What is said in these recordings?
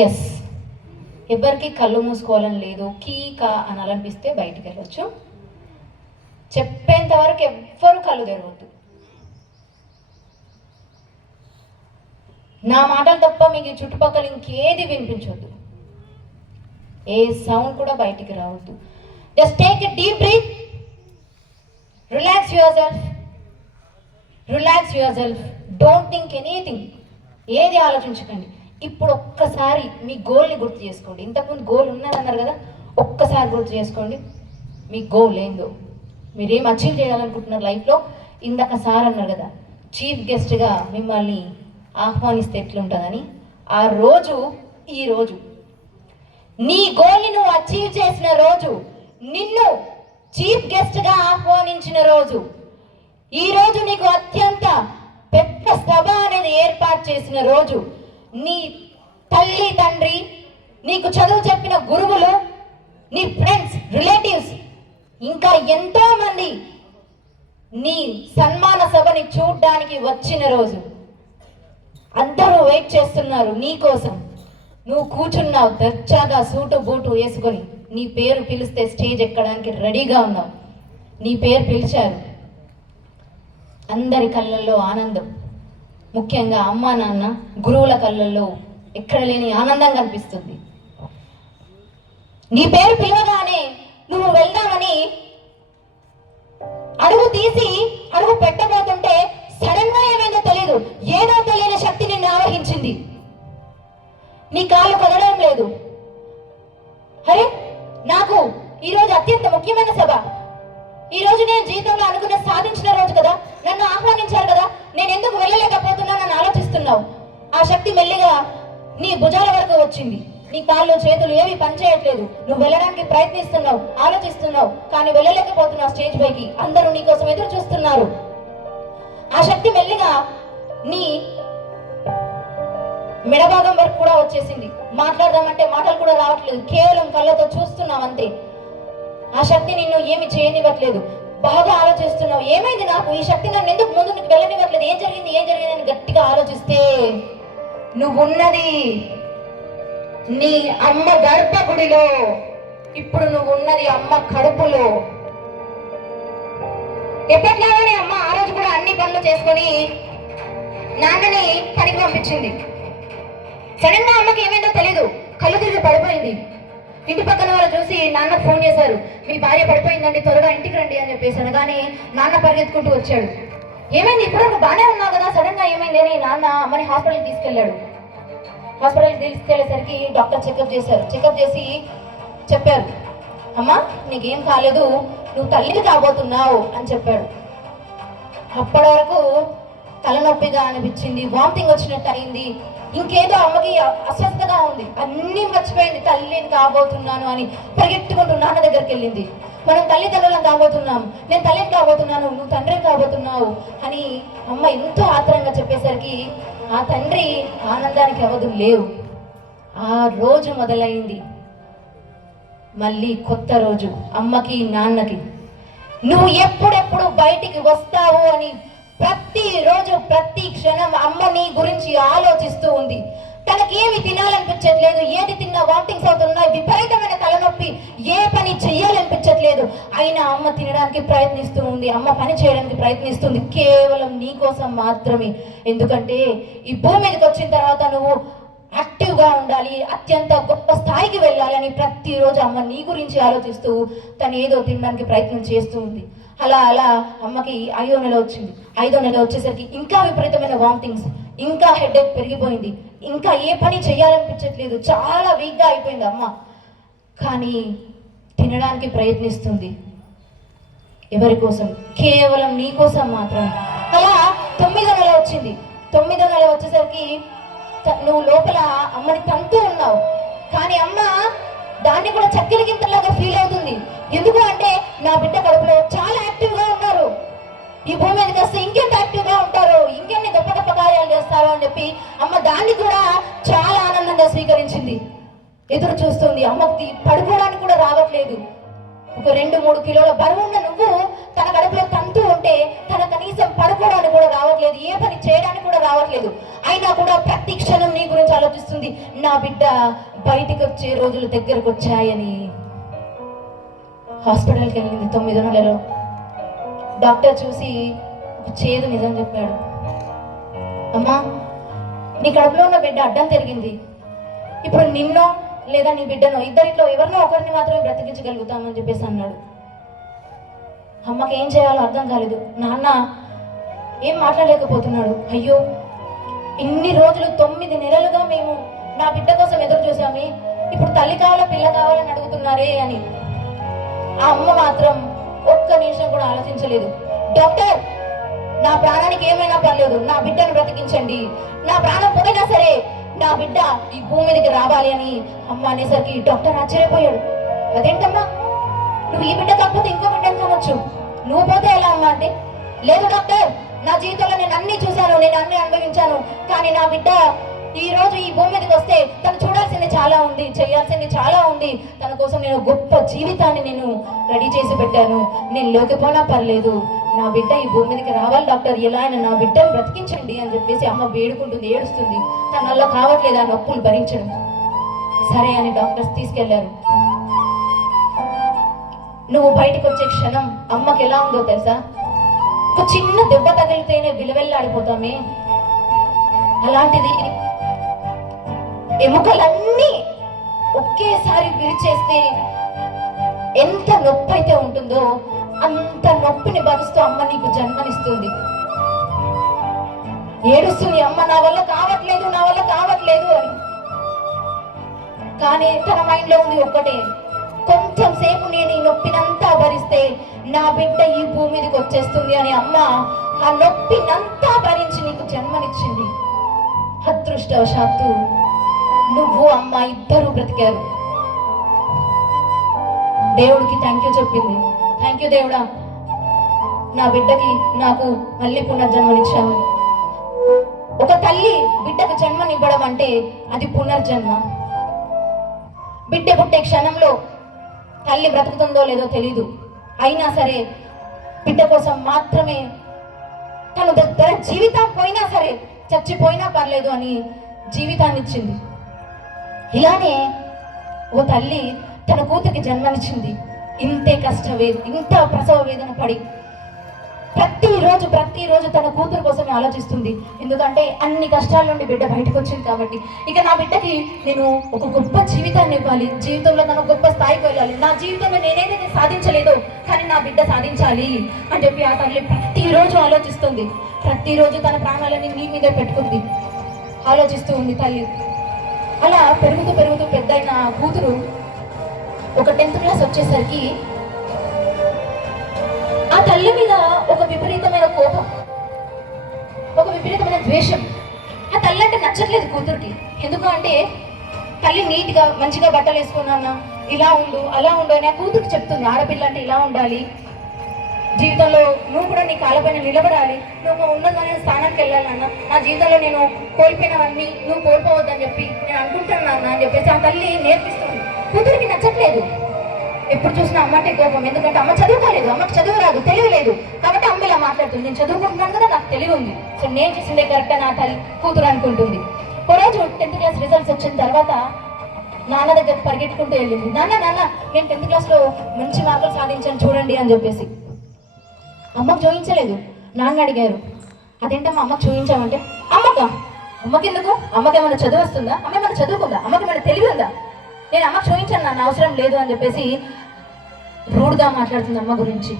Yes, ఎవరికి కళ్ళు మూసుకోవాలని లేదు, కీకా అనాలనిపిస్తే బయటికి వెళ్ళొచ్చు. చెప్పేంత వరకు ఎవ్వరూ కళ్ళు తెరవద్దు. నా మాటలు తప్ప మీకు ఈ చుట్టుపక్కల ఇంకేది వినిపించవద్దు. ఏ సౌండ్ కూడా బయటికి రావద్దు. Just take a deep breath, relax yourself, don't think anything. ఏది ఆలోచించకండి. ఇప్పుడు ఒక్కసారి మీ గోల్ని గుర్తు చేసుకోండి. ఇంతకుముందు గోల్ ఉన్నదన్నారు కదా, ఒక్కసారి గుర్తు చేసుకోండి మీ గోల్ ఏందో, మీరేం అచీవ్ చేయాలనుకుంటున్నారు లైఫ్లో. ఇందాక సార్ అన్నారు కదా, చీఫ్ గెస్ట్గా మిమ్మల్ని ఆహ్వానిస్తే ఎట్లుంటుందని. ఆ రోజు ఈ రోజు నీ గోల్ని నువ్వు అచీవ్ చేసిన రోజు, నిన్ను చీఫ్ గెస్ట్గా ఆహ్వానించిన రోజు, ఈ రోజు నీకు అత్యంత పెద్ద సభ అనేది ఏర్పాటు చేసిన రోజు, నీ తల్లి తండ్రి, నీకు చదువు చెప్పిన గురువులు, నీ ఫ్రెండ్స్, రిలేటివ్స్, ఇంకా ఎంతో మంది నీ సన్మాన సభని చూడ్డానికి వచ్చిన రోజు. అందరూ వెయిట్ చేస్తున్నారు నీ కోసం. నువ్వు కూర్చున్నావు దర్జాగా సూటు బూటు వేసుకొని, నీ పేరు పిలిస్తే స్టేజ్ ఎక్కడానికి రెడీగా ఉన్నావు. నీ పేరు పిలిచారు. అందరి కళ్ళల్లో ఆనందం, ముఖ్యంగా అమ్మా నాన్న గురువుల కళ్ళల్లో ఎక్కడ లేని ఆనందం కనిపిస్తుంది. నీ పేరు పిలవగానే నువ్వు వెళ్దామని అడుగు తీసి అడుగు పెట్టబోతుంటే సడన్ గా ఏమైందో తెలియదు, ఏదో తెలియని శక్తి నిన్ను ఆవహించింది. నీ కాళ్ళు కదలడం లేదు. అరే, నాకు ఈరోజు అత్యంత ముఖ్యమైన సభ, ఈరోజు నేను జీవితంలో అనుకున్న సాధించిన రోజు కదా, నన్ను ఆహ్వానించారు కదా, నేను ఎందుకు వెళ్ళలేకపోతున్నానని ఆలోచిస్తున్నావు. ఆ శక్తి మెల్లిగా నీ భుజాల వరకు వచ్చింది. నీ కాళ్ళు చేతులు ఏవి పనిచేయట్లేదు. నువ్వు వెళ్ళడానికి ప్రయత్నిస్తున్నావు, ఆలోచిస్తున్నావు, కానీ వెళ్ళలేకపోతున్నావు స్టేజ్ పైకి. అందరూ నీ కోసం ఎదురు చూస్తున్నారు. ఆ శక్తి మెల్లిగా నీ మెడభాగం వరకు కూడా వచ్చేసింది. మాట్లాడదామంటే మాటలు కూడా రావట్లేదు, కేవలం కళ్ళతో చూస్తున్నావు అంతే. ఆ శక్తి నిన్ను ఏమి చేయనివ్వట్లేదు. బాగా ఆలోచిస్తున్నావు, ఏమైంది నాకు, ఈ శక్తి నన్ను ఎందుకు ముందుకు వెళ్ళనివ్వట్లేదు, ఏం జరిగింది అని గట్టిగా ఆలోచిస్తే, నువ్వున్నది నీ అమ్మ గర్భగుడిలో, ఇప్పుడు నువ్వు ఉన్నది అమ్మ కడుపులో. ఎప్పట్లాగానే అమ్మ ఆ రోజు కూడా అన్ని పనులు చేసుకొని నాన్నని పనికి పంపించింది. సడన్ గా అమ్మకి ఏమైందో తెలీదు, కళ్ళు తిరిగి పడిపోయింది. ఇంటి పక్కన వాళ్ళు చూసి నాన్నకు ఫోన్ చేశారు, మీ భార్య పడిపోయిందండి, త్వరగా ఇంటికి రండి అని చెప్పేసి అనగానే నాన్న పరిగెత్తుకుంటూ వచ్చాడు. ఏమైంది, ఇప్పుడు బాగానే ఉన్నావు కదా, సడన్ గా ఏమైంది అని నాన్న అమ్మని హాస్పిటల్కి తీసుకెళ్ళాడు. హాస్పిటల్కి తీసుకెళ్లేసరికి డాక్టర్ చెకప్ చేశారు. చెకప్ చేసి చెప్పారు, అమ్మా నీకేం కాలేదు, నువ్వు తల్లికి కాబోతున్నావు అని చెప్పాడు. అప్పటి వరకు తలనొప్పిగా అనిపించింది, వామిటింగ్ వచ్చినట్టు అయింది, ఇంకేదో అమ్మకి అస్వస్థగా ఉంది, అన్నీ మర్చిపోయింది. తల్లిని కాబోతున్నాను అని పరిగెత్తుకుంటూ నాన్న దగ్గరికి వెళ్ళింది. మనం తల్లిదండ్రులను కాబోతున్నాం, నేను తల్లిని కాబోతున్నాను, నువ్వు తండ్రిని కాబోతున్నావు అని అమ్మ ఎంతో ఆత్రంగా చెప్పేసరికి ఆ తండ్రి ఆనందానికి అవధులు లేవు. ఆ రోజు మొదలైంది మళ్ళీ కొత్త రోజు అమ్మకి నాన్నకి. నువ్వు ఎప్పుడెప్పుడు బయటికి వస్తావు అని ప్రతిరోజు ప్రతి క్షణం అమ్మ నీ గురించి ఆలోచిస్తూ ఉంది. తనకేమి తినాలనిపించట్లేదు, ఏది తిన్నా వామిటింగ్స్ అవుతున్నాయి, విపరీతమైన తలనొప్పి, ఏ పని చెయ్యాలనిపించట్లేదు. అయినా అమ్మ తినడానికి ప్రయత్నిస్తూ ఉంది, అమ్మ పని చేయడానికి ప్రయత్నిస్తుంది, కేవలం నీ కోసం మాత్రమే. ఎందుకంటే ఈ భూమి మీదకి వచ్చిన తర్వాత నువ్వు యాక్టివ్గా ఉండాలి, అత్యంత గొప్ప స్థాయికి వెళ్ళాలి అని ప్రతిరోజు అమ్మ నీ గురించి ఆలోచిస్తూ తను ఏదో తినడానికి ప్రయత్నం చేస్తూ ఉంది. అలా అలా అమ్మకి 5వ నెల వచ్చింది. 5వ నెల వచ్చేసరికి ఇంకా విపరీతమైన వామిటింగ్స్, ఇంకా హెడేక్ పెరిగిపోయింది, ఇంకా ఏ పని చేయాలనిపించట్లేదు, చాలా వీక్గా అయిపోయింది అమ్మ. కానీ తినడానికి ప్రయత్నిస్తుంది. ఎవరి కోసం? కేవలం నీ కోసం మాత్రమే. అలా 9వ నెల వచ్చింది. 9వ నెల వచ్చేసరికి నువ్వు లోపల అమ్మని తంతూ ఉన్నావు, కానీ అమ్మ దాన్ని కూడా చక్కెర గింతలాగా ఫీల్ అవుతుంది. ఎందుకు అంటే నా బిడ్డ కడుపులో చాలా యాక్టివ్గా ఉన్నారు, ఈ భూమి మీదకి వస్తే ఇంకెంత యాక్టివ్గా ఉంటారు, ఇంకెన్ని గొప్ప గొప్ప కార్యాలు చేస్తారు అని చెప్పి అమ్మ దాన్ని కూడా చాలా ఆనందంగా స్వీకరించింది. ఎదురు చూస్తుంది. అమ్మకి పడుకోవడానికి కూడా రావట్లేదు. ఒక 2-3 కిలోల బరువున్న నువ్వు తన కడుపులో తంతూ ఉంటే తన కనీసం పడుకోవడానికి కూడా రావట్లేదు, ఏ పని చేయడానికి కూడా రావట్లేదు. అయినా కూడా ప్రతి క్షణం నీ గురించి ఆలోచిస్తుంది, నా బిడ్డ బయటికి వచ్చే రోజులు దగ్గరకు వచ్చాయని. హాస్పిటల్కి వెళ్ళింది 9వ నెలలో. డాక్టర్ చూసి ఒక చేదు నిజం చెప్పాడు. అమ్మా, నీ కడుపులో ఉన్న బిడ్డ అడ్డం తిరిగింది. ఇప్పుడు నిన్నో లేదా నీ బిడ్డనో ఇద్దరిలో ఎవరినో ఒకరిని మాత్రమే బ్రతికించగలుగుతామని చెప్పేసి అన్నాడు. అమ్మకి ఏం చేయాలో అర్థం కాలేదు. నాన్న ఏం మాట్లాడలేకపోతున్నాడు. అయ్యో, ఇన్ని రోజులు 9 నెలలుగా మేము నా బిడ్డ కోసం ఎదురు చూసామే, ఇప్పుడు తల్లి కావాలా పిల్ల కావాలని అడుగుతున్నారే అని. ఆ అమ్మ మాత్రం ఒక్క నిమిషం కూడా ఆలోచించలేదు. డాక్టర్, నా ప్రాణానికి ఏమైనా పర్లేదు, నా బిడ్డను బ్రతికించండి, నా ప్రాణం పోయినా సరే నా బిడ్డ ఈ భూమి మీదకి రావాలి అని అమ్మ అనేసరికి డాక్టర్ ఆశ్చర్యపోయాడు. అదేంటమ్మా, నువ్వు ఈ బిడ్డ కాకపోతే ఇంకో బిడ్డను కావచ్చు, నువ్వు పోతే ఎలా అమ్మా అంటే, లేదు డాక్టర్, నా జీవితంలో నేను అన్ని చూశాను, నేను అన్ని అనుభవించాను, కానీ నా బిడ్డ ఈ రోజు ఈ భూమి మీదకి వస్తే తను చూడాల్సింది చాలా ఉంది, చేయాల్సింది చాలా ఉంది. తన కోసం నేను గొప్ప జీవితాన్ని నేను రెడీ చేసి పెట్టాను. నేను లేకపోయినా పర్లేదు, నా బిడ్డ ఈ భూమి మీదకి రావాలి డాక్టర్, ఎలా అయినా నా బిడ్డను బ్రతికించండి అని చెప్పేసి అమ్మ వేడుకుంటుంది, ఏడుస్తుంది. తన వల్ల కావట్లేదు ఆ నొప్పులు భరించడం. సరే అని డాక్టర్స్ తీసుకెళ్లారు. నువ్వు బయటకు వచ్చే క్షణం అమ్మకి ఎలా ఉందో తెలుసా? ఒక చిన్న దెబ్బ తగిలితేనే విలువెల్లాడిపోతామే, అలాంటిది ఎముకలన్నీ ఒకేసారి విరిచేస్తే ఎంత నొప్పి అయితే ఉంటుందో అంత నొప్పిని భరిస్తూ అమ్మ నీకు జన్మనిస్తుంది. ఏడుస్తుంది అమ్మ, నా వల్ల కావట్లేదు, నా వల్ల కావట్లేదు అని. కానీ తన మైండ్ లో ఉంది ఒక్కటే, కొంచెం సేపు నేను ఈ నొప్పినంతా భరిస్తే నా బిడ్డ ఈ భూమి మీదకి వచ్చేస్తుంది అని. అమ్మ ఆ నొప్పినంతా భరించి నీకు జన్మనిచ్చింది. అదృష్టవశాత్తు నువ్వు అమ్మ ఇద్దరు బ్రతికారు. దేవుడికి థ్యాంక్ యూ చెప్పింది. థ్యాంక్ యూ దేవుడా, నా బిడ్డకి నాకు మళ్ళీ పునర్జన్మనిచ్చావు. ఒక తల్లి బిడ్డకు జన్మనివ్వడం అంటే అది పునర్జన్మ. బిడ్డ పుట్టే క్షణంలో తల్లి బ్రతుకుతుందో లేదో తెలీదు, అయినా సరే బిడ్డ కోసం మాత్రమే తన జీవితం పోయినా సరే, చచ్చిపోయినా పర్లేదు అని జీవితాన్ని ఇచ్చింది. ఇలానే ఓ తల్లి తన కూతురికి జన్మనిచ్చింది. ఇంత ప్రసవ వేదన పడి ప్రతిరోజు తన కూతురు కోసమే ఆలోచిస్తుంది. ఎందుకంటే అన్ని కష్టాల నుండి బిడ్డ బయటకు వచ్చింది కాబట్టి. ఇక నా బిడ్డకి నేను ఒక గొప్ప జీవితాన్ని ఇవ్వాలి, జీవితంలో తన గొప్ప స్థాయికి వెళ్ళాలి, నా జీవితంలో నేనేదైతే సాధించలేదో కానీ నా బిడ్డ సాధించాలి అని చెప్పి ఆ తల్లి ప్రతిరోజు ఆలోచిస్తుంది. ప్రతిరోజు తన ప్రాణాలని నీ మీదే పెట్టుకుంది, ఆలోచిస్తూ ఉంది తల్లి. అలా పెరుగుతూ పెద్దయిన కూతురు ఒక 10th క్లాస్ వచ్చేసరికి ఆ తల్లి మీద ఒక విపరీతమైన కోపం, ఒక విపరీతమైన ద్వేషం. ఆ తల్లి అంటే నచ్చట్లేదు కూతురికి. ఎందుకు అంటే తల్లి నీట్గా మంచిగా బట్టలు వేసుకున్నా, ఇలా ఉండు అలా ఉండు అని ఆ కూతురికి చెప్తుంది. ఆడపిల్ల అంటే ఇలా ఉండాలి, జీవితంలో నువ్వు కూడా నీ కాళ్ళపైన నిలబడాలి, నువ్వు ఉన్నతమైన స్థానానికి వెళ్ళాలన్నా, నా జీవితంలో నేను కోల్పోయినవన్నీ నువ్వు కోల్పోవద్దని చెప్పి నేను అనుకుంటున్నాను అని చెప్పేసి ఆ తల్లి నేర్పిస్తుంది. కూతురికి నచ్చట్లేదు. ఎప్పుడు చూసినా అమ్మ అంటే కోపం. ఎందుకంటే అమ్మ చదువుకోలేదు, అమ్మకి చదువు రాదు, తెలివి లేదు కాబట్టి అమ్మ ఇలా మాట్లాడుతుంది. నేను చదువుకుంటున్నాను కదా, నాకు తెలివి ఉంది, సో నేను చేసిందే కరెక్ట్ అని ఆ తల్లి కూతురు అనుకుంటుంది. ఒక రోజు 10th క్లాస్ రిజల్ట్స్ వచ్చిన తర్వాత నాన్న దగ్గర పరిగెట్టుకుంటూ వెళ్ళింది. నాన్న నేను 10th క్లాస్లో మంచి మార్కులు సాధించాను చూడండి అని చెప్పేసి. అమ్మకు చూపించలేదు. నాన్న అడిగారు, అదేంటమ్మా అమ్మకు చూపించామంటే, అమ్మకి ఎందుకు, అమ్మకి ఏమైనా చదువు వస్తుందా, అమ్మ ఏమైనా చదువుకుందా, అమ్మకి ఏమైనా తెలివి ఉందా, నేను అమ్మకు చూపించాను, నన్ను అవసరం లేదు అని చెప్పేసి రూడ్గా మాట్లాడుతుంది అమ్మ గురించి.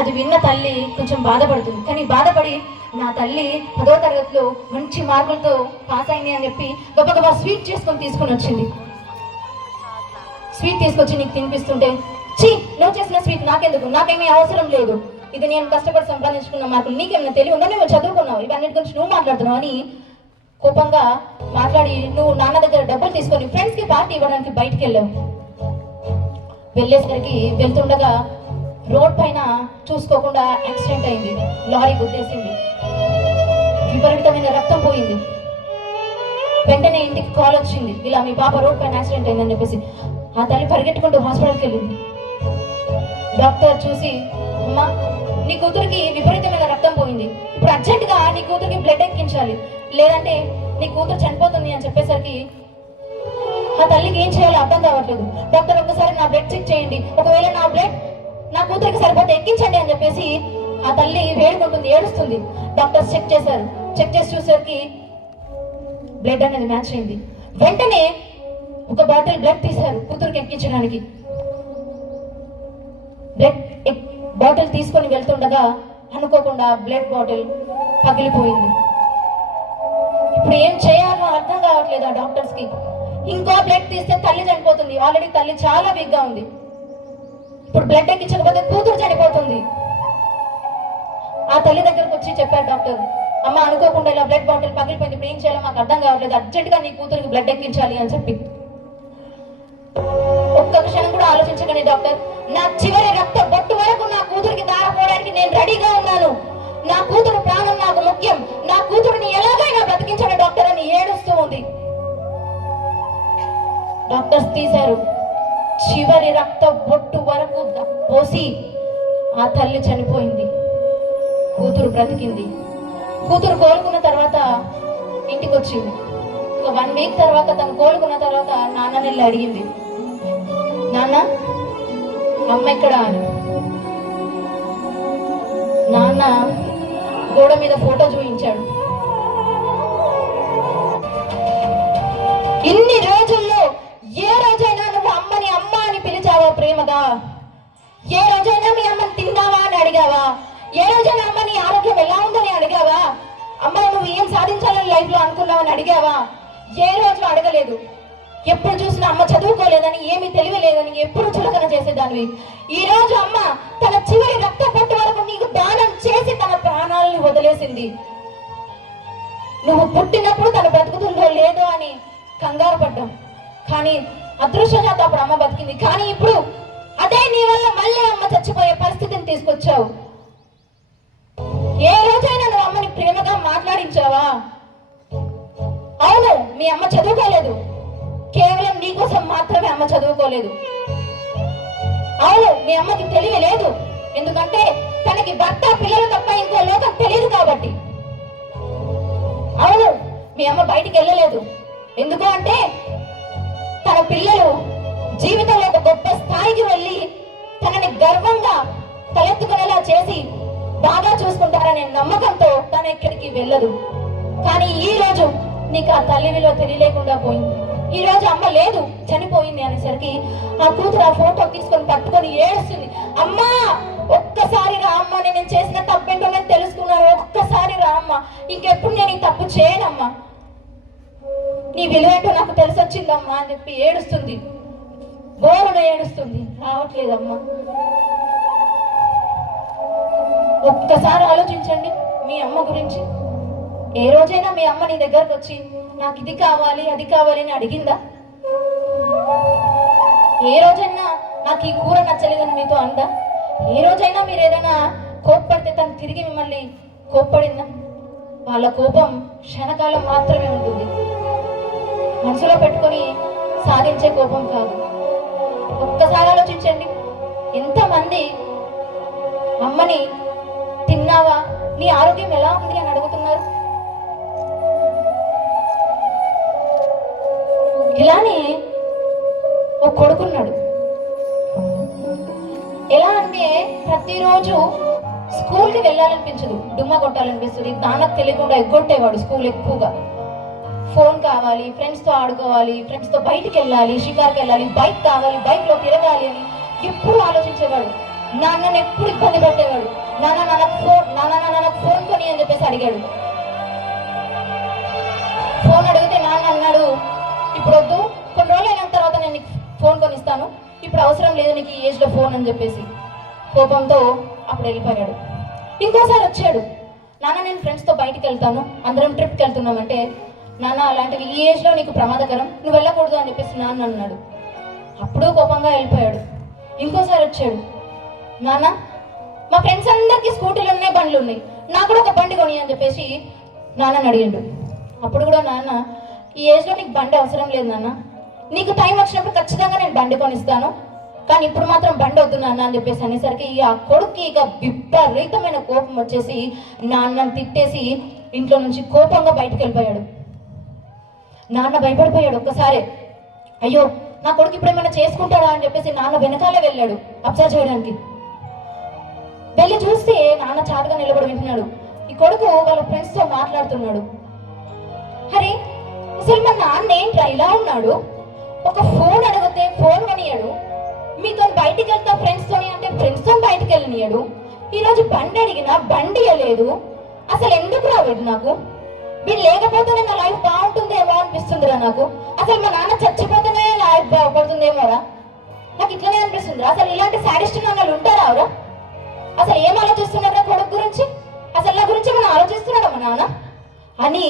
అది విన్న తల్లి కొంచెం బాధపడుతుంది. కానీ బాధపడి నా తల్లి 10వ తరగతిలో మంచి మార్కులతో పాస్ అయింది అని చెప్పి గొప్ప స్వీట్ తీసుకొని వచ్చింది. స్వీట్ తీసుకొచ్చి నీకు తినిపిస్తుంటే, చీ నువ్వు చేసిన స్వీట్ నాకెందుకు, నాకేమీ అవసరం లేదు, ఇది నేను కష్టపడి సంపాదించుకున్న మార్కులు, నీకేమైనా తెలివి ఉందా, నువ్వు చదువుకున్నావు, ఇవన్నిటి గురించి నువ్వు మాట్లాడుతున్నావు అని కోపంగా మాట్లాడి నువ్వు నాన్న దగ్గర డబ్బులు తీసుకొని ఫ్రెండ్స్కి పార్టీ ఇవ్వడానికి బయటికి వెళ్ళావు. వెళ్ళేసరికి వెళ్తుండగా రోడ్ పైన చూసుకోకుండా యాక్సిడెంట్ అయింది, లారీ గుద్దేసింది, విపరీతమైన రక్తం పోయింది. వెంటనే ఇంటికి కాల్ వచ్చింది, ఇలా మీ పాప రోడ్ పైన యాక్సిడెంట్ అయిందని చెప్పేసి. ఆ తల్లి పరిగెట్టుకుంటూ హాస్పిటల్కి వెళ్ళింది. డాక్టర్ చూసి, అమ్మా నీ కూతురికి విపరీతమైన రక్తం పోయింది, ఇప్పుడు అర్జెంటుగా నీ కూతురికి బ్లడ్ ఎక్కించాలి, లేదంటే నీ కూతురు చనిపోతుంది అని చెప్పేసరికి ఆ తల్లికి ఏం చేయాలో అర్థం కావట్లేదు. డాక్టర్ ఒక్కసారి నా బ్లడ్ చెక్ చేయండి, ఒకవేళ నా బ్లడ్ నా కూతురికి సరిపోతే ఎక్కించండి అని చెప్పేసి ఆ తల్లి వేడుకుంటుంది, ఏడుస్తుంది. డాక్టర్స్ చెక్ చేశారు, చెక్ చేసి చూసేసరికి బ్లడ్ అనేది మ్యాచ్ అయింది. వెంటనే ఒక బాటిల్ బ్లడ్ తీశారు కూతురికి ఎక్కించడానికి. బ్లడ్ బాటిల్ తీసుకొని వెళ్తుండగా అనుకోకుండా బ్లడ్ బాటిల్ పగిలిపోయింది. ఇప్పుడు ఏం చేయాలో అర్థం కావట్లేదు ఆ డాక్టర్స్ కి. ఇంకో బ్లడ్ తీస్తే తల్లి చనిపోతుంది, ఆల్రెడీ తల్లి చాలా వీక్ గా ఉంది. ఇప్పుడు బ్లడ్ ఎక్కించకపోతే కూతురు చనిపోతుంది. ఆ తల్లి దగ్గరకు వచ్చి చెప్పారు డాక్టర్, అమ్మ అనుకోకుండా ఇలా బ్లడ్ బాటిల్ పగిలిపోయింది, ఇప్పుడు ఏం చేయాలో మాకు అర్థం కావట్లేదు, అర్జెంటుగా నీ కూతురికి బ్లడ్ ఎక్కించాలి అని చెప్పి. ఒక్క క్షణం కూడా ఆలోచించకండి డాక్టర్, నా చివరి రక్త బొట్టు వరకు నా కూతురికి దారపోవడానికి నేను రెడీగా ఉన్నాను, నా కూతురు ప్రాణం నాకు ముఖ్యం, నా కూతురుని ఎలాగైనా బ్రతికించండి డాక్టర్ అని ఏడుస్తూ ఉంది. డాక్టర్స్ తీశారు, చివరి రక్త బొట్టు వరకు పోసి ఆ తల్లి చనిపోయింది, కూతురు బ్రతికింది. కూతురు కోలుకున్న తర్వాత ఇంటికి వచ్చింది. ఒక 1 వీక్ తర్వాత తను కోలుకున్న తర్వాత నాన్న వెళ్ళి అడిగింది, నాన్న అమ్మ ఇక్కడ అని. నాన్న గోడ మీద ఫోటో చూపించాడు. ఇన్ని రోజుల్లో ఏ రోజైనా నువ్వు అమ్మని అమ్మ అని పిలిచావా ప్రేమగా? ఏ రోజైనా మీ అమ్మని తిన్నావా అని అడిగావా? ఏ రోజైనా అమ్మ నీ ఆరోగ్యం ఎలా ఉందని అడిగావా? అమ్మ నువ్వు ఏం సాధించాలని లైఫ్ లో అనుకున్నావని అడిగావా? ఏ రోజు అడగలేదు. ఎప్పుడు చూసినా అమ్మ చదువుకోలేదని, ఏమీ తెలియలేదని ఎప్పుడు చులకన చేసేదానివి. ఈ రోజు అమ్మ తన చివరి రక్త పొట్టు వరకు నీకు దానం చేసి తన ప్రాణాలని వదిలేసింది. నువ్వు పుట్టినప్పుడు తను బ్రతుకుతుందో లేదో అని కంగారు పడ్డాం, కానీ అదృష్టశాతం అప్పుడు అమ్మ బతికింది. కానీ ఇప్పుడు అదే నీ వల్ల మళ్ళీ అమ్మ చచ్చిపోయే పరిస్థితిని తీసుకొచ్చావు. ఏ రోజైనా నువ్వు అమ్మని ప్రేమగా మాట్లాడించావా? అవును, మీ అమ్మ చదువుకోలేదు, కేవలం నీకోసం మాత్రమే అమ్మ చదువుకోలేదు. అవును, మీ అమ్మకి తెలియలేదు, ఎందుకంటే తనకి భర్త పిల్లలు తప్ప ఇంకో లోకం తెలియదు కాబట్టి. అవును, మీ అమ్మ బయటికి వెళ్ళలేదు, ఎందుకు అంటే తన పిల్లలు జీవితంలో ఒక గొప్ప స్థాయికి వెళ్ళి తనని గర్వంగా తలెత్తుకునేలా చేసి బాగా చూసుకుంటారనే నమ్మకంతో తన ఎక్కడికి వెళ్ళదు. కానీ ఈ రోజు నీకు ఆ తల్లి విలువ తెలియలేకుండా పోయింది. ఈ రోజు అమ్మ లేదు, చనిపోయింది అనేసరికి ఆ కూతురు ఆ ఫోటో తీసుకొని పట్టుకొని ఏడుస్తుంది. అమ్మా ఒక్కసారి రా అమ్మ, నేను చేసిన తప్పేంటో నేను తెలుసుకున్నాను, ఒక్కసారి రా అమ్మ, ఇంకెప్పుడు నేను ఈ తప్పు చేయనమ్మా, నీ విలువ ఏంటో నాకు తెలిసొచ్చిందమ్మా అని చెప్పి ఏడుస్తుంది. బోరున ఏడుస్తుంది, రావట్లేదమ్మా. ఒక్కసారి ఆలోచించండి మీ అమ్మ గురించి. ఏ రోజైనా మీ అమ్మ నీ దగ్గరకు వచ్చి నాకు ఇది కావాలి అది కావాలి అని అడిగిందా? ఏ రోజైనా నాకు ఈ కూర నచ్చలేదని మీతో అందా? ఏ రోజైనా మీరు ఏదైనా కోప్పడితే తను తిరిగి మిమ్మల్ని కోప్పడిందా? వాళ్ళ కోపం క్షణకాలం మాత్రమే ఉంటుంది, మనసులో పెట్టుకొని సాధించే కోపం కాదు. ఒక్కసారి ఆలోచించండి, ఎంతమంది అమ్మని తిన్నావా, నీ ఆరోగ్యం ఎలా ఉంది అని అడుగుతున్నారు. ఇలానే ఒక కొడుకున్నాడు. ఎలా అంటే ప్రతిరోజు స్కూల్కి వెళ్ళాలనిపించదు, డుమ్మ కొట్టాలనిపిస్తుంది. నాన్నకు తెలియకుండా ఎగ్గొట్టేవాడు స్కూల్ ఎక్కువగా. ఫోన్ కావాలి, ఫ్రెండ్స్తో ఆడుకోవాలి, ఫ్రెండ్స్తో బయటికి వెళ్ళాలి, షికార్కి వెళ్ళాలి, బైక్ కావాలి, బైక్లో తిరగాలి అని ఎప్పుడు ఆలోచించేవాడు. నాన్నని ఎప్పుడు ఇబ్బంది పెట్టేవాడు. నాన్న ఫోన్ కొని అని చెప్పేసి అడిగాడు. ఫోన్ అడిగితే నాన్న అన్నాడు, ఇప్పుడు వద్దు, కొన్ని రోజులు అయిన తర్వాత నేను నీకు ఫోన్ కొనిస్తాను, ఇప్పుడు అవసరం లేదు నీకు ఈ ఏజ్లో ఫోన్ అని చెప్పేసి కోపంతో అప్పుడు వెళ్ళిపోయాడు. ఇంకోసారి వచ్చాడు, నాన్న నేను ఫ్రెండ్స్తో బయటికి వెళ్తాను, అందరం ట్రిప్కి వెళ్తున్నామంటే, నాన్న అలాంటివి ఈ ఏజ్లో నీకు ప్రమాదకరం, నువ్వు వెళ్ళకూడదు అని చెప్పేసి నాన్న అన్నాడు. అప్పుడు కోపంగా వెళ్ళిపోయాడు. ఇంకోసారి వచ్చాడు, నాన్న మా ఫ్రెండ్స్ అందరికీ స్కూటీలు ఉన్నాయి, బండ్లు ఉన్నాయి, నాకు కూడా ఒక బండి కొని అని చెప్పేసి నాన్నని అడిగాడు. అప్పుడు కూడా నాన్న ఈ ఏజ్లో నీకు బండి అవసరం లేదు నాన్న, నీకు టైం వచ్చినప్పుడు ఖచ్చితంగా నేను బండి కొనిస్తాను, కానీ ఇప్పుడు మాత్రం బండి వద్దు నాన్న అని చెప్పేసి అనేసరికి ఆ కొడుక్కి ఇక విపరీతమైన కోపం వచ్చేసి నాన్నని తిట్టేసి ఇంట్లో నుంచి కోపంగా బయటకు వెళ్ళిపోయాడు. నాన్న భయపడిపోయాడు ఒక్కసారి. అయ్యో నా కొడుకు ఇప్పుడు ఏమైనా చేసుకుంటాడా అని చెప్పేసి నాన్న వెనకాలే వెళ్ళాడు అబ్జర్వ్ చేయడానికి. వెళ్ళి చూస్తే నాన్న చాటుగా నిలబడి వింటున్నాడు. ఈ కొడుకు వాళ్ళ ఫ్రెండ్స్తో మాట్లాడుతున్నాడు. అరే అసలు మా నాన్న ఏంట్రా ఇలా ఉన్నాడు, ఒక ఫోన్ అడిగితే ఫోన్ కొనియాడు, మీతో బయటికి వెళ్తా ఫ్రెండ్స్తోని అంటే ఫ్రెండ్స్తో బయటికి వెళ్ళనియాడు, ఈరోజు బండి అడిగినా బండి ఇవ్వలేదు. అసలు ఎందుకు రావేడు నాకు, వీళ్ళు లేకపోతేనే నా లైఫ్ బాగుంటుందేమో అనిపిస్తుందిరా నాకు, అసలు మా నాన్న చచ్చిపోతేనే లైఫ్ బాగుపడుతుందేమోరా, నాకు ఇట్లనే అనిపిస్తుందిరా. అసలు ఇలాంటి సాడిస్ట్ నాన్నలు ఉంటారా అవరా, అసలు ఏం ఆలోచిస్తున్నారా కొడుకు గురించి, అసలు నా గురించి మనం ఆలోచిస్తున్నాడా మా నాన్న అని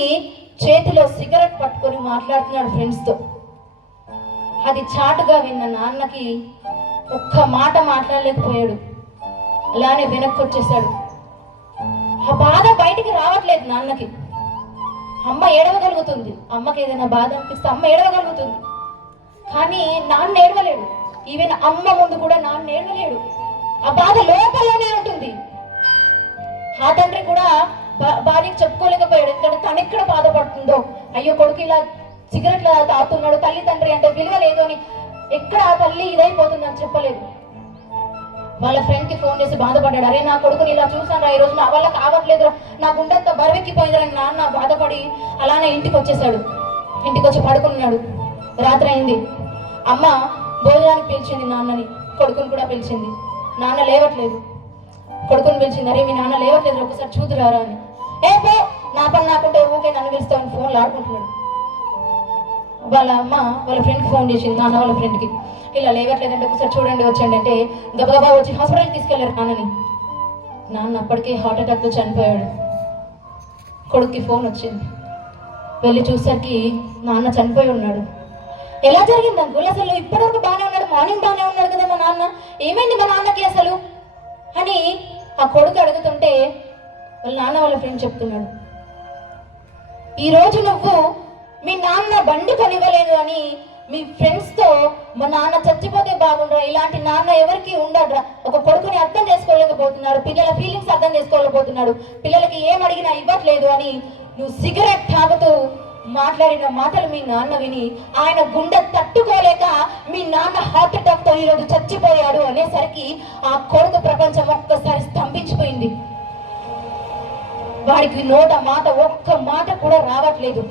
చేతిలో సిగరెట్ పట్టుకొని మాట్లాడుతున్నాడు ఫ్రెండ్స్తో. అది చాటుగా విన్న నాన్నకి ఒక్క మాట మాట్లాడలేకపోయాడు. అలానే వెనక్కి వచ్చేసాడు. ఆ బాధ బయటికి రావట్లేదు నాన్నకి. అమ్మ ఏడవగలుగుతుంది, అమ్మకి ఏదైనా బాధ అనిపిస్తే అమ్మ ఏడవగలుగుతుంది, కానీ నాన్న ఏడవలేడు. ఈవెన్ అమ్మ ముందు కూడా నాన్న ఏడవలేడు. ఆ బాధ లోపలనే ఉంటుంది. ఆ తండ్రి కూడా భార్యకి చెప్పుకోలేకపోయాడు. ఎందుకంటే తను ఎక్కడ బాధపడుతుందో, అయ్యో కొడుకు ఇలా సిగరెట్లు తాగుతున్నాడు, తల్లి తండ్రి అంటే విలువ లేదు అని ఎక్కడ ఆ తల్లి ఇదైపోతుందని చెప్పలేదు. వాళ్ళ ఫ్రెండ్కి ఫోన్ చేసి బాధపడ్డాడు. అరే నా కొడుకుని ఇలా చూసాను ఈ రోజు, నా వల్ల కావట్లేదు, నా గుండెంతా బరువెక్కిపోయిందని నాన్న బాధపడి అలానే ఇంటికి వచ్చేసాడు. ఇంటికి వచ్చి పడుకున్నాడు. రాత్రి అయింది. అమ్మ భోజనానికి పిలిచింది నాన్నని, కొడుకుని కూడా పిలిచింది. నాన్న లేవట్లేదు. కొడుకుని పిలిచింది, అరే మీ నాన్న లేవట్లేదు, ఒకసారి చూదురారా అని. ఏ పో, నా పని నాకుంటే ఊకే నన్ను పిలుస్తామని ఫోన్లో ఆడుకుంటున్నాడు. వాళ్ళ అమ్మ వాళ్ళ ఫ్రెండ్కి ఫోన్ చేసింది, నాన్న వాళ్ళ ఫ్రెండ్కి, ఇలా లేవట్లేదంటే ఒకసారి చూడండి వచ్చండి అంటే గబగబా వచ్చి హాస్పిటల్కి తీసుకెళ్లారు నాన్నని. నాన్న అప్పటికే హార్ట్ అటాక్తో చనిపోయాడు. కొడుక్కి ఫోన్ వచ్చింది. వెళ్ళి చూసరికి నాన్న చనిపోయి ఉన్నాడు. ఎలా జరిగింది అంకుల్, అసలు ఇప్పటివరకు బాగానే ఉన్నాడు, మార్నింగ్ బాగానే ఉన్నాడు కదా మా నాన్న, ఏమైంది మా నాన్నకి అసలు అని ఆ కొడుకు అడుగుతుంటే వాళ్ళ నాన్న వాళ్ళ ఫ్రెండ్ చెప్తున్నాడు, ఈరోజు నువ్వు మీ నాన్న బండి కొనివ్వలేదు అని మీ ఫ్రెండ్స్తో మా నాన్న చచ్చిపోతే బాగుండ్రా, ఇలాంటి నాన్న ఎవరికి ఉండడ్రా, ఒక కొడుకుని అర్థం చేసుకోలేకపోతున్నారు, పిల్లల ఫీలింగ్స్ అర్థం చేసుకోలేకపోతున్నాడు, పిల్లలకి ఏం అడిగినా ఇవ్వట్లేదు అని నువ్వు సిగరెట్ తాగుతూ మాట్లాడిన మాటలు మీ నాన్న విని ఆయన గుండె తట్టుకోలేక మీ నాన్న హార్ట్ అటాక్తో ఈరోజు చచ్చిపోయాడు అనేసరికి ఆ కొడుకు ప్రపంచం ఒక్కసారి స్తంభించిపోయింది. వాడికి నోట మాట ఒక్క మాట కూడా రావట్లేదు.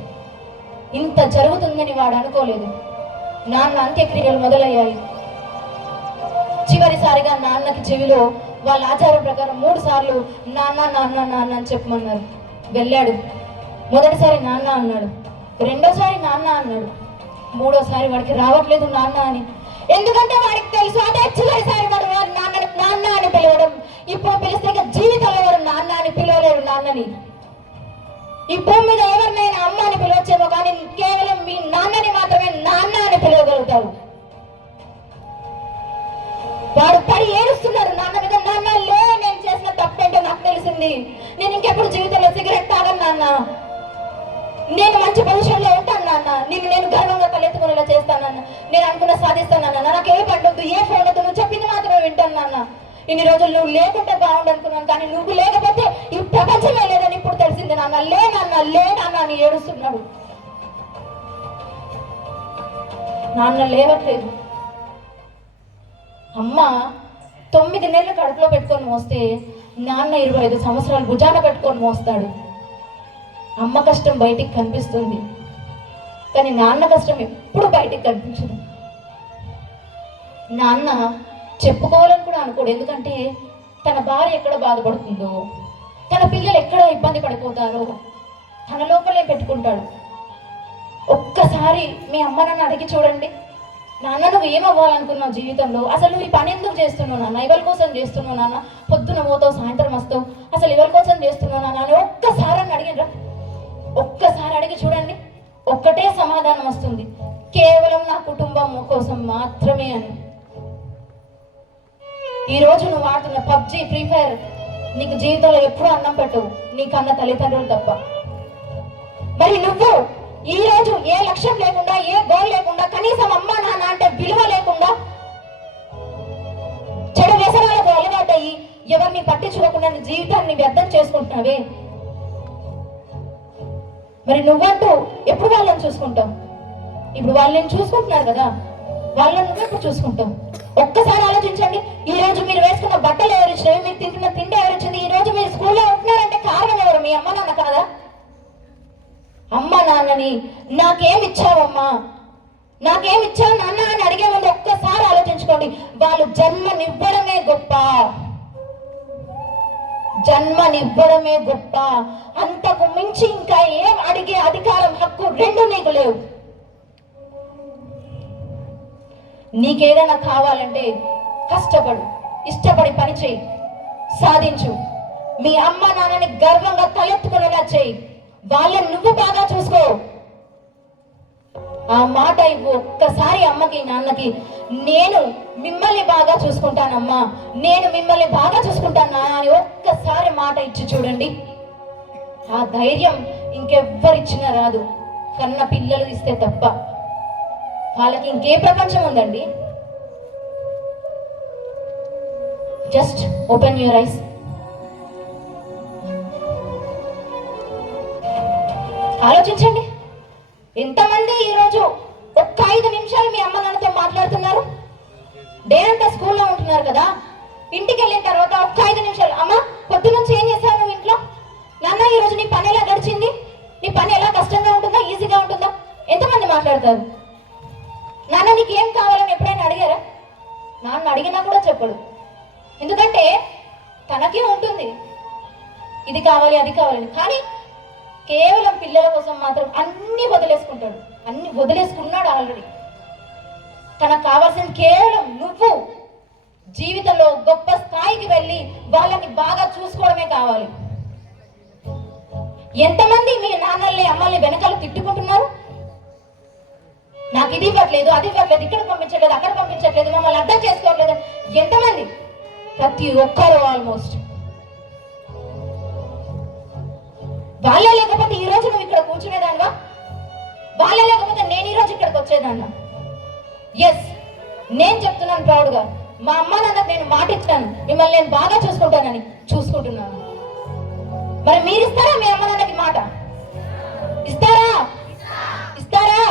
ఇంత జరుగుతుందని వాడు అనుకోలేదు. నాన్న అంత్యక్రియలు మొదలయ్యాయి. చివరిసారిగా నాన్నకి చెవిలో వాళ్ళ ఆచారం ప్రకారం 3 సార్లు నాన్న నాన్న నాన్న అని చెప్పమన్నారు. వెళ్ళాడు. మొదటిసారి నాన్న అన్నాడు, రెండోసారి నాన్న అన్నాడు, మూడోసారి వాడికి రావట్లేదు నాన్న అని. ఎందుకంటే వాడికి తెలుసు అదే చివరిసారి వాడు నాన్నని నాన్న అని పిలవడం, ఇప్పుడు పిలిస్తే జీవితంలో వాడు నాన్న అని పిలవలేడు నాన్నని. ఈ భూమి మీద ఎవరినైనా అమ్మ అని పిలవచ్చేమో, కానీ కేవలం మీ నాన్నని మాత్రమే నాన్న అని పిలవగలుగుతారు. వాడు పడి ఏడుస్తున్నాడు నాన్న మీద, నాన్న లే, నేను చేసిన తప్పేంటో నాకు తెలిసింది, నేను ఇంకెప్పుడు జీవితంలో సిగరెట్ తాగను నాన్న, నేను మంచి పొజిషన్ లో ఉంటాను నాన్న, నేను గర్వంగా తలెత్తుకునేలా చేస్తానన్న, నేను అనుకున్న సాధిస్తానన్న, నాకు ఏ పండొద్దు, ఏ ఫోన్ వద్దు, నువ్వు చెప్పింది మాత్రమే వింటాను నాన్న. ఇన్ని రోజులు నువ్వు లేకుంటే బాగుండు అనుకున్నాను, కానీ నువ్వు లేకపోతే ఈ ప్రపంచమే లేదని ఇప్పుడు తెలిసింది నాన్న, లే నాన్న అని ఏడుస్తున్నాడు. నాన్న లేవట్లేదు. అమ్మ 9 నెలలు కడుపులో పెట్టుకొని మోస్తే నాన్న 25 సంవత్సరాలు భుజాన పెట్టుకొని మోస్తాడు. అమ్మ కష్టం బయటికి కనిపిస్తుంది, కానీ నాన్న కష్టం ఎప్పుడు బయటికి కనిపించదు. నాన్న చెప్పుకోవాలని కూడా అనుకోడు. ఎందుకంటే తన భార్య ఎక్కడ బాధపడుతుందో, తన పిల్లలు ఎక్కడ ఇబ్బంది పడిపోతారో తన లోపలే పెట్టుకుంటాడు. ఒక్కసారి మీ అమ్మ నన్ను అడిగి చూడండి, నాన్న నువ్వు ఏమవ్వాలనుకున్నావు జీవితంలో, అసలు నువ్వు ఈ పని ఎందుకు చేస్తున్నావు నాన్న, ఎవరి కోసం చేస్తున్నావు నాన్న, పొద్దున పోతావు సాయంత్రం వస్తావు, అసలు ఎవరి కోసం చేస్తున్నావు నాన్న అని ఒక్కసారి అని అడిగినరా? ఒక్కసారి అడిగి చూడండి, ఒక్కటే సమాధానం వస్తుంది, కేవలం నా కుటుంబం కోసం మాత్రమే అని. ఈ రోజు నువ్వు ఆడుతున్న పబ్జి, ఫ్రీ ఫైర్ నీకు జీవితంలో ఎప్పుడూ అన్నం పెట్టవు, నీకన్న తల్లిదండ్రులు తప్ప. మరి నువ్వు ఈ రోజు ఏ లక్ష్యం లేకుండా, ఏ గోల్ లేకుండా, కనీసం అమ్మ నాన్న అంటే విలువ లేకుండా జీవితాన్ని వ్యర్థం చేసుకుంటున్నావే. మరి నువ్వంటూ ఎప్పుడు వాళ్ళని చూసుకుంటావు? ఇప్పుడు వాళ్ళని చూసుకుంటున్నారు కదా, వాళ్ళని నువ్వెప్పుడు చూసుకుంటావు? ఒక్కసారి ఆలోచించండి. ఈ రోజు మీరు వేసుకున్న బట్టలు ఎవరు ఇచ్చినవి, మీరు తింటున్న తిండి ఎవరు ఇచ్చింది? ఈ రోజు మీరు స్కూల్లో ఉంటున్నారంటే కారణం ఎవరు? మీ అమ్మ నాన్న కాదా? అమ్మ నాన్నని నాకేమిచ్చావమ్మా, నాకేమిచ్చావు నాన్న అని అడిగే ముందు ఒక్కసారి ఆలోచించుకోండి. వాళ్ళు జన్మనివ్వడమే గొప్ప, జన్మనివ్వడమే గొప్ప. అంతకు మించి ఇంకా ఏం అడిగే అధికారం, హక్కు రెండు నీకు లేవు. నీకేదైనా కావాలంటే కష్టపడు, ఇష్టపడి పని చేయి, సాధించు. మీ అమ్మ నాన్నని గర్వంగా తలెత్తుకునేలా చేయి. వాళ్ళని నువ్వు బాగా చూసుకో. ఆ మాట ఇవ్వు ఒక్కసారి అమ్మకి నాన్నకి. నేను మిమ్మల్ని బాగా చూసుకుంటానమ్మా, నేను మిమ్మల్ని బాగా చూసుకుంటానా అని ఒక్కసారి మాట ఇచ్చి చూడండి. ఆ ధైర్యం ఇంకెవ్వరిచ్చినా రాదు, కన్న పిల్లలు ఇస్తే తప్ప. వాళ్ళకి ఇంకే ప్రపంచం ఉందండి? Just open your eyes. ఆలోచించండి. ఎంతమంది ఈరోజు ఒక్క 5 నిమిషాలు మీ అమ్మ నాన్నతో మాట్లాడుతున్నారు? డే అంతా స్కూల్లో ఉంటున్నారు కదా, ఇంటికి వెళ్ళిన తర్వాత ఒక్క 5 నిమిషాలు, అమ్మ పొద్దు నుంచి ఏం చేశావు నువ్వు ఇంట్లో? నాన్న ఈరోజు నీ పని ఎలా గడిచింది? నీ పని ఎలా కష్టంగా ఉంటుందా, ఈజీగా ఉంటుందా? ఎంతమంది మాట్లాడతారు? నాన్న నీకు ఏం కావాలని ఎప్పుడైనా అడిగారా? నాన్న అడిగినా కూడా చెప్పడు. ఎందుకంటే తనకే ఉంటుంది ఇది కావాలి అది కావాలని. కానీ కేవలం పిల్లల కోసం మాత్రం అన్ని వదిలేసుకుంటాడు. అన్ని వదిలేసుకున్నాడు ఆల్రెడీ. తనకు కావాల్సింది కేవలం నువ్వు జీవితంలో గొప్ప స్థాయికి వెళ్ళి వాళ్ళని బాగా చూసుకోవడమే కావాలి. ఎంతమంది మీ నాన్నల్ని అమ్మల్ని వెనకాల తిట్టుకుంటున్నారు? నాకు ఇది ఇవ్వట్లేదు, అది ఇవ్వట్లేదు, ఇక్కడ పంపించట్లేదు, అక్కడ పంపించట్లేదు, మమ్మల్ని అర్థం చేసుకోవట్లేదు. ఎంతమంది? ప్రతి ఒక్కరు ఆల్మోస్ట్. వాళ్ళే లేకపోతే ఈ రోజు నువ్వు ఇక్కడ కూర్చునేదానివా? వాళ్ళే లేకపోతే నేను ఈ రోజు ఇక్కడికి వచ్చేదాన్నా? ఎస్, నేను చెప్తున్నాను ప్రౌడ్గా, మా అమ్మ నాన్నకు నేను మాట ఇచ్చాను, మిమ్మల్ని నేను బాగా చూసుకుంటానని. చూసుకుంటున్నాను. మరి మీరు ఇస్తారా మీ అమ్మ నాన్నకి మాట? ఇస్తారా? ఇస్తారా?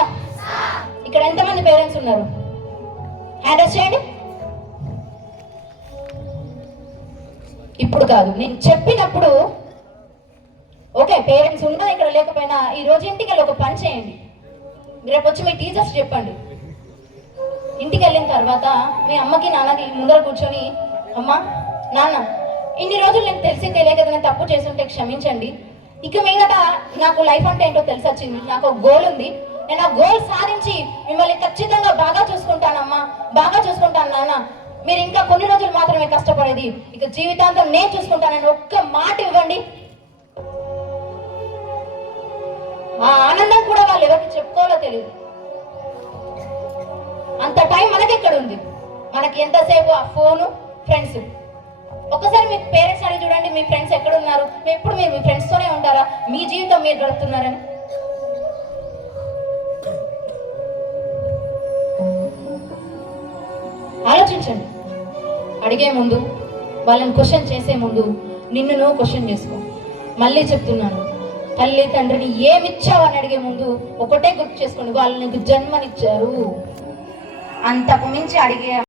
ఇక్కడ ఎంతమంది పేరెంట్స్ ఉన్నారు? హ్యాండ్ రైజ్ చేయండి. ఇప్పుడు కాదు, నేను చెప్పినప్పుడు. ఓకే, పేరెంట్స్ ఉన్నా ఇక్కడ లేకపోయినా ఈ రోజు ఇంటికి వెళ్ళి ఒక పని చేయండి. రేపు వచ్చి మీ టీచర్స్ చెప్పండి. ఇంటికి వెళ్ళిన తర్వాత మీ అమ్మకి నాన్నకి ముందర కూర్చొని, అమ్మ నాన్న ఇన్ని రోజులు నేను తెలిసి తెలియక నేను తప్పు చేస్తుంటే క్షమించండి. ఇక మీదట నాకు లైఫ్ అంటే ఏంటో తెలిసి వచ్చింది. నాకు ఒక గోల్ ఉంది. నేను ఆ గోల్ సాధించి మిమ్మల్ని ఖచ్చితంగా బాగా చూసుకుంటానమ్మా, బాగా చూసుకుంటాను నాన్న. మీరు ఇంకా కొన్ని రోజులు మాత్రమే కష్టపడేది, ఇక జీవితాంతం నేను చూసుకుంటానని ఒక్క మాట ఇవ్వండి. ఆ ఆనందం కూడా వాళ్ళు ఎవరికి చెప్పుకోవాలో తెలియదు. అంత టైం మనకెక్కడ ఉంది? మనకి ఎంతసేపు ఆ ఫోను, ఫ్రెండ్స్. ఒక్కసారి మీ పేరెంట్స్ అని చూడండి, మీ ఫ్రెండ్స్ ఎక్కడ ఉన్నారు? ఎప్పుడు మీరు మీ ఫ్రెండ్స్తోనే ఉంటారా? మీ జీవితం మీరు గడుపుతున్నారని? ఆలోచించండి. అడిగే ముందు, వాళ్ళని క్వశ్చన్ చేసే ముందు నిన్ను నువ్వు క్వశ్చన్ చేసుకో. మళ్ళీ చెప్తున్నాను, తల్లి తండ్రిని ఏమిచ్చావు అని అడిగే ముందు ఒకటే గుర్తు చేసుకోండి, వాళ్ళు నీకు జన్మనిచ్చారు. అంతకు మించి అడిగే